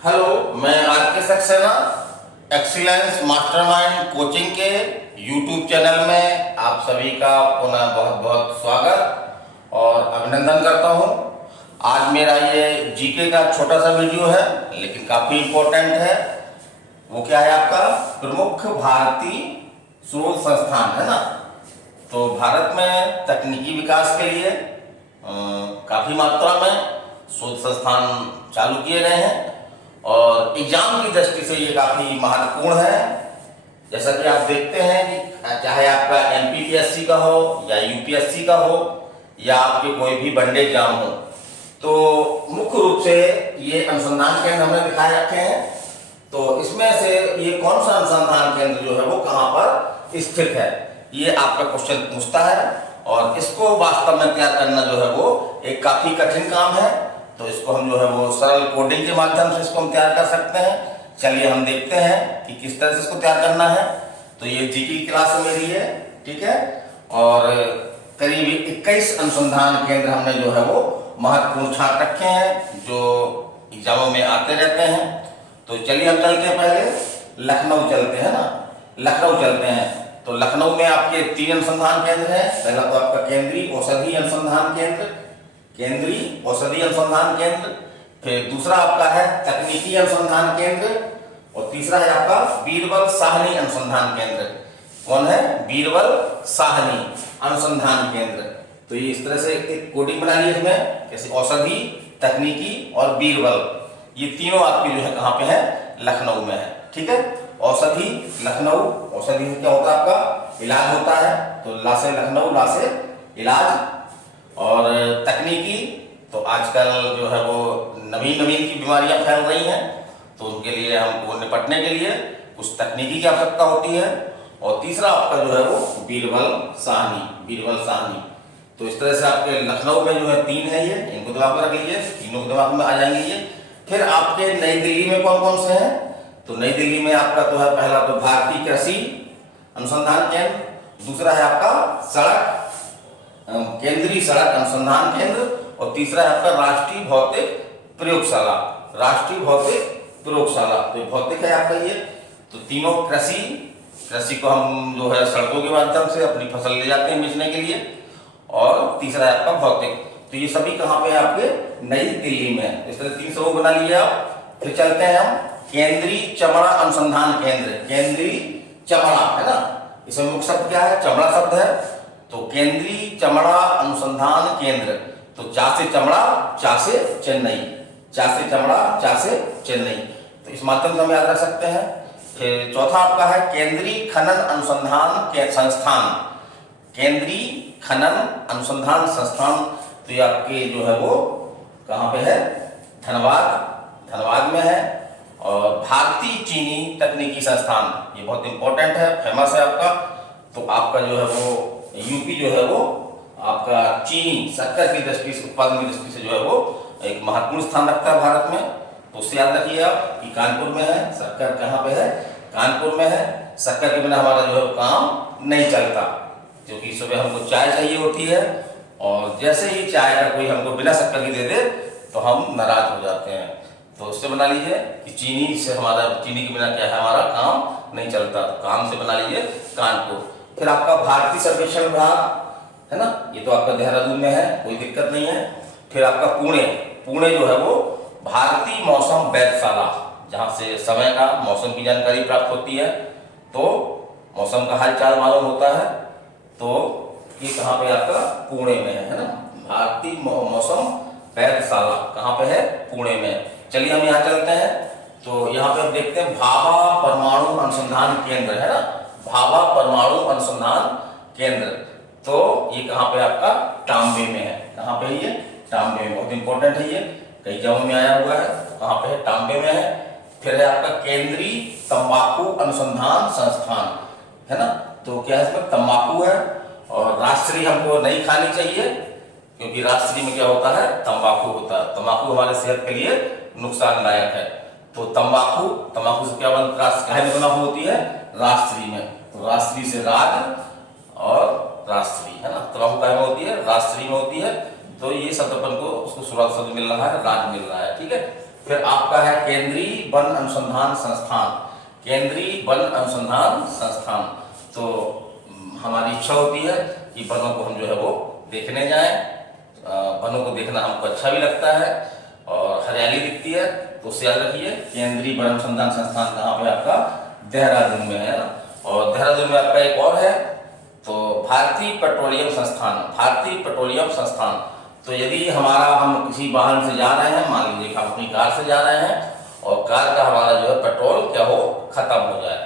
Hello, मैं R K. Saxena Excellence Mastermind Coaching के YouTube channel में आप सभी का पुनः बहुत बहुत स्वागत और अभिनंदन करता हूं। आज मेरा ये जीके का छोटा सा वीडियो है, लेकिन काफ़ी इम्पोर्टेंट है। वो क्या है आपका प्रमुख भारतीय शोध संस्थान, है ना। तो भारत में तकनीकी विकास के लिए काफ़ी मात्रा में शोध संस्थान चालू किए गए हैं और एग्जाम की दृष्टि से ये काफ़ी महत्वपूर्ण है। जैसा कि आप देखते हैं कि चाहे आपका एमपीपीएससी का हो या यूपीएससी का हो या आपके कोई भी वनडे एग्जाम हो, तो मुख्य रूप से ये अनुसंधान केंद्र हमने दिखाए रखे हैं। तो इसमें से ये कौन सा अनुसंधान केंद्र जो है वो कहाँ पर स्थित है, ये आपका क्वेश्चन पूछता है। और इसको वास्तव में तैयार करना जो है वो एक काफ़ी कठिन काम है। तो इसको हम जो है वो सरल कोडिंग के माध्यम से इसको हम तैयार कर सकते हैं। चलिए हम देखते हैं कि किस तरह से इसको तैयार करना है। तो ये जीके की क्लास मेरी है, ठीक है। और करीब 21 अनुसंधान केंद्र हमने जो है वो महत्वपूर्ण छांट रखे हैं जो एग्जामों में आते रहते हैं। तो चलिए हम चलते हैं, पहले लखनऊ चलते हैं ना, लखनऊ चलते हैं। तो लखनऊ में आपके 3 अनुसंधान केंद्र हैं। पहला तो आपका केंद्रीय औषधि अनुसंधान केंद्र, केंद्रीय औषधि अनुसंधान केंद्र, फिर दूसरा आपका है तकनीकी अनुसंधान केंद्र और तीसरा है आपका बीरबल साहनी अनुसंधान केंद्र। कौन है? बीरबल साहनी अनुसंधान केंद्र। तो ये इस तरह से एक कोडिंग बना ली इसमें, जैसे औषधि, तकनीकी और बीरबल, ये तीनों आपके जो है कहाँ पे है? लखनऊ में है, ठीक है। औषधि लखनऊ, औषधि से क्या होता है आपका? इलाज होता है। तो ला से लखनऊ, ला से इलाज। और तकनीकी, तो आजकल जो है वो नवीन नवीन की बीमारियां फैल रही हैं, तो उनके लिए हमको निपटने के लिए कुछ तकनीकी की आवश्यकता होती है। और तीसरा आपका जो है वो बीरबल साहनी, बीरबल साहनी। तो इस तरह से आपके लखनऊ में जो है 3 है, ये इनको दिमाग में रख लीजिए, तीनों दिमाग में आ जाएंगे ये। फिर आपके नई दिल्ली में कौन कौन से हैं? तो नई दिल्ली में आपका तो है पहला तो भारतीय कृषि अनुसंधान केंद्र, दूसरा है आपका सड़क केंद्रीय सड़क अनुसंधान केंद्र और तीसरा है आपका राष्ट्रीय भौतिक प्रयोगशाला, राष्ट्रीय भौतिक प्रयोगशाला। तो भौतिक है आपका ये। तो तीनों कृषि को हम जो है सड़कों के माध्यम से अपनी फसल ले जाते हैं बेचने के लिए। और तीसरा है आपका भौतिक। तो ये सभी कहाँ पे है? आपके नई दिल्ली में। इस तरह 3 समूह बना लिए आप। फिर चलते हैं हम केंद्रीय चमड़ा अनुसंधान केंद्र, केंद्रीय चमड़ा, है ना। इसमें मुख्य शब्द क्या है? चमड़ा शब्द है। तो केंद्रीय चमड़ा अनुसंधान केंद्र, तो चा से चमड़ा, चा से चेन्नई, चा से चमड़ा, चा से चेन्नई। तो इस माध्यम से हम याद रख सकते हैं। फिर चौथा आपका है केंद्रीय खनन अनुसंधान के संस्थान, केंद्रीय खनन अनुसंधान संस्थान। तो ये आपके जो है वो कहाँ पे है? धनबाद, धनबाद में है। और भारतीय चीनी तकनीकी संस्थान, ये बहुत इंपॉर्टेंट है, फेमस है आपका। तो आपका जो है वो यूपी जो है वो आपका चीनी शक्कर की दृष्टि से, उत्पादन की दृष्टि से जो है वो एक महत्वपूर्ण स्थान रखता है भारत में। तो उससे याद रखिए आप कि कानपुर में है शक्कर। कहाँ पे है? कानपुर में है। शक्कर के बिना हमारा जो है काम नहीं चलता, क्योंकि सुबह हमको चाय चाहिए होती है और जैसे ही चाय अगर कोई हमको बिना शक्कर की दे दे तो हम नाराज हो जाते हैं। तो उससे बना लीजिए कि चीनी से हमारा, चीनी के बिना क्या है? हमारा काम नहीं चलता। तो काम से बना लीजिए कानपुर। फिर आपका भारतीय सर्वेक्षण विभाग, है ना, ये तो आपका देहरादून में है, कोई दिक्कत नहीं है। फिर आपका पुणे, पुणे जो है वो भारतीय मौसम वेधशाला, जहाँ से समय का, मौसम की जानकारी प्राप्त होती है, तो मौसम का हालचाल मालूम होता है। तो ये कहाँ पे आपका? पुणे में है ना। भारतीय मौसम वेधशाला कहाँ पे है? पुणे में। चलिए हम यहाँ चलते हैं। तो यहाँ पे हम देखते हैं भाभा परमाणु अनुसंधान केंद्र, है ना, भाभा परमाणु अनुसंधान केंद्र। तो ये कहाँ पे आपका? टाम्बे में है। कहाँ पे है ये? टाम्बे में। बहुत इंपॉर्टेंट है ये, कई जगहों में आया हुआ है। कहाँ पे है? टाम्बे में है। फिर है आपका केंद्रीय तंबाकू अनुसंधान संस्थान, है ना। तो क्या है? इसमें तंबाकू है और राष्ट्रीय हमको नहीं खानी चाहिए, क्योंकि राष्ट्रीय में क्या होता है? तंबाकू होता है। तंबाकू हमारे सेहत के लिए नुकसानदायक है। तो तंबाकू, तंबाकू से क्या तंबाकू होती है? राष्ट्रीय में। तो राष्ट्रीय से राज और राष्ट्रीय, है ना। तंबाकू क्या में होती है? राष्ट्रीय में होती है। तो ये शब्द अपन को उसको शुरुआत शब्द मिल रहा है, राज मिल रहा है, ठीक है। फिर आपका है केंद्रीय वन अनुसंधान संस्थान, केंद्रीय वन अनुसंधान संस्थान। तो हमारी इच्छा होती है कि वनों को हम जो है वो देखने जाएं, वनों को देखना हमको अच्छा भी लगता है और हरियाली दिखती है। तो उससे याद रखिए केंद्रीय वन अनुसंधान संस्थान कहाँ पे आपका, देहरादून में है ना। और देहरादून में आपका एक और है, तो भारतीय पेट्रोलियम संस्थान, भारतीय पेट्रोलियम संस्थान। तो यदि हम किसी वाहन से जा रहे हैं, मान लीजिए हम अपनी कार से जा रहे हैं और कार का हमारा जो है पेट्रोल क्या हो, खत्म हो जाए,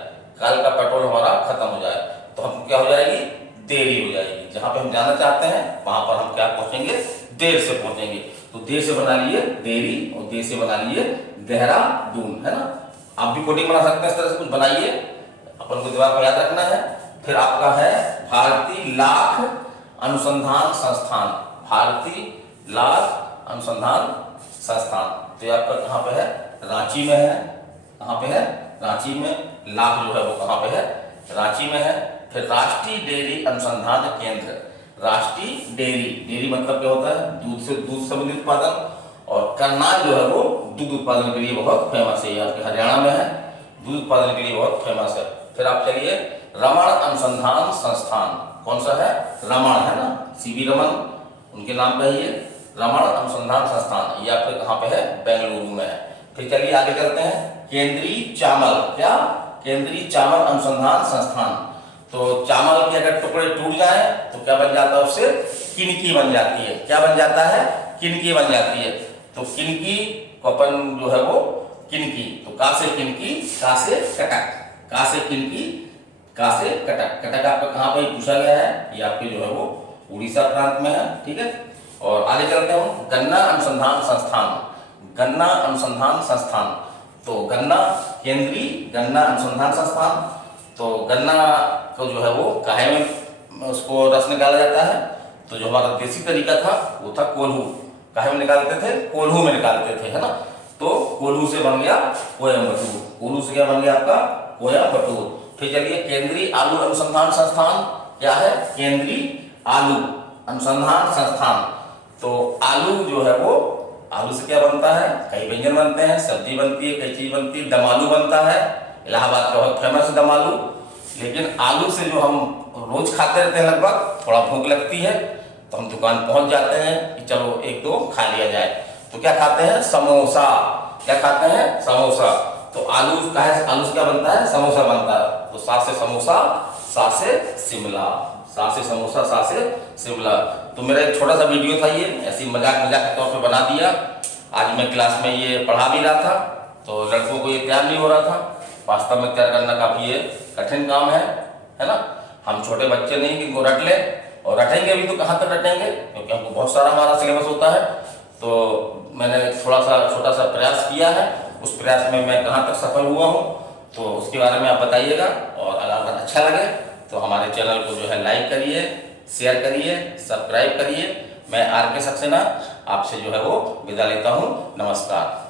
कार का पेट्रोल हमारा खत्म हो जाए, तो हमको क्या हो जाएगी, देरी हो जाएगी। जहाँ पे हम जाना चाहते हैं वहां पर हम क्या पहुंचेंगे, देर से पहुंचेंगे। तो देर से बना लिए देरी और देर से बना लिए देहरादून, है ना। आप भी कोडिंग बना सकते हैं, इस तरह से कुछ बनाइए, अपन को दिमाग में याद रखना है। फिर आपका है भारतीय लाख अनुसंधान संस्थान, भारतीय लाख अनुसंधान संस्थान। तो ये आपका कहाँ पे है, रांची में है। कहाँ पे है, रांची में। लाख जो है वो कहाँ पे है, रांची में है। फिर राष्ट्रीय डेयरी अनुसंधान केंद्र, राष्ट्रीय डेयरी, डेयरी मतलब क्या होता है, दूध संबंधित उत्पादन। और करनाल जो है वो दूध उत्पादन के लिए बहुत फेमस है, आपके हरियाणा में है, दूध उत्पादन के लिए बहुत फेमस है। फिर आप चलिए रमण अनुसंधान संस्थान, कौन सा है, रमण, है ना, सीवी रमन उनके नाम पे है ये रमण अनुसंधान संस्थान। ये आपके कहाँ पे है, बेंगलुरु में है। फिर चलिए आगे चलते हैं, केंद्रीय चावल, क्या, केंद्रीय चावल अनुसंधान संस्थान। तो चावल के अगर टुकड़े टूट जाए तो क्या बन जाता है, उससे किनकी बन जाती है, क्या बन जाता है, किनकी बन जाती है। तो किनकी को अपन जो है वो किनकी, तो का से किनकी, का से कटक, का से किनकी, का से कटक। कटक आपका कहाँ पे पूछा गया है, ये आपके जो है वो उड़ीसा प्रांत में है, ठीक है। और आगे चलते हैं, गन्ना अनुसंधान संस्थान, गन्ना अनुसंधान संस्थान। तो गन्ना, केंद्रीय गन्ना अनुसंधान संस्थान। तो गन्ना को जो है वो काहे में उसको रस निकाला जाता है, तो जो हमारा देसी तरीका था वो था कोल्हू, काहे में निकालते थे, कोल्हू में निकालते थे, है ना। तो कोल्हू से बन गया कोयम्बटूर, कोल्हू से क्या बन गया आपका, कोयम्बटूर। फिर चलिए केंद्रीय आलू अनुसंधान संस्थान, क्या है, केंद्रीय आलू अनुसंधान संस्थान। तो आलू जो है वो, आलू से क्या बनता है, कई व्यंजन बनते हैं, सब्जी बनती है, कई चीज बनती है, दम आलू बनता है, इलाहाबाद का बहुत फेमस दम आलू। लेकिन आलू से जो हम रोज खाते रहते हैं, लगभग थोड़ा भूख लगती है तो हम दुकान पहुंच जाते हैं कि चलो एक दो खा लिया जाए, तो क्या खाते हैं, समोसा, क्या खाते हैं, समोसा। तो आलू का है, आलू से क्या बनता है, समोसा बनता है। तो सा से समोसा, सा से शिमला, सा से समोसा, सा से शिमला। तो मेरा एक छोटा सा वीडियो था, ये ऐसी मजाक के तौर पे बना दिया। आज मैं क्लास में ये पढ़ा भी रहा था, तो लड़कों को ये तैयार नहीं हो रहा था। वास्तव में तैयार करना काफी ये कठिन काम है ना। हम छोटे बच्चे नहीं कि इनको रट ले, और रटेंगे भी तो कहाँ तक रटेंगे, क्योंकि हमको बहुत सारा हमारा सिलेबस होता है। तो मैंने थोड़ा सा छोटा सा प्रयास किया है, उस प्रयास में मैं कहाँ तक सफल हुआ हूँ, तो उसके बारे में आप बताइएगा। और अगर अच्छा लगे तो हमारे चैनल को जो है लाइक करिए, शेयर करिए, सब्सक्राइब करिए। मैं आर के सक्सेना आपसे जो है वो विदा लेता हूँ। नमस्कार।